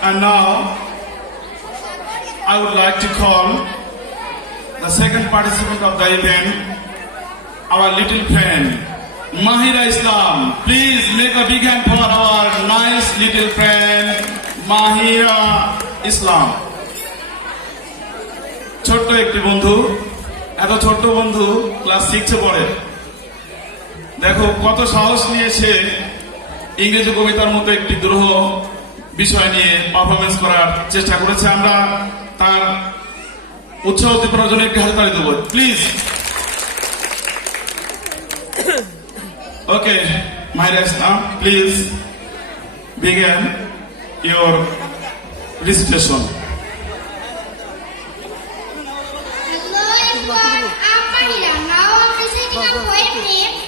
And now, I would like to call the second participant of the event, our little friend, Mahira Islam. Please make a big hand for our nice little friend, Mahira Islam. ছোট্ট একটি বন্ধু এত ছোট্ট বন্ধু class সিক্সে পড়ে দেখো কত সাহস নিয়ে সে ইংরেজি কবিতার মতো একটি দ্রোহ বিষয় নিয়ে পারফরমেন্স করার চেষ্টা করেছে আমরা। তার উৎসাহ উদ্দীপনার জন্য একটি হাততালি দেবো। Please okay Maira Islam please begin your everyone,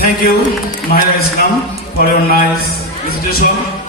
Thank you, Mahira Islam, for your nice visitation.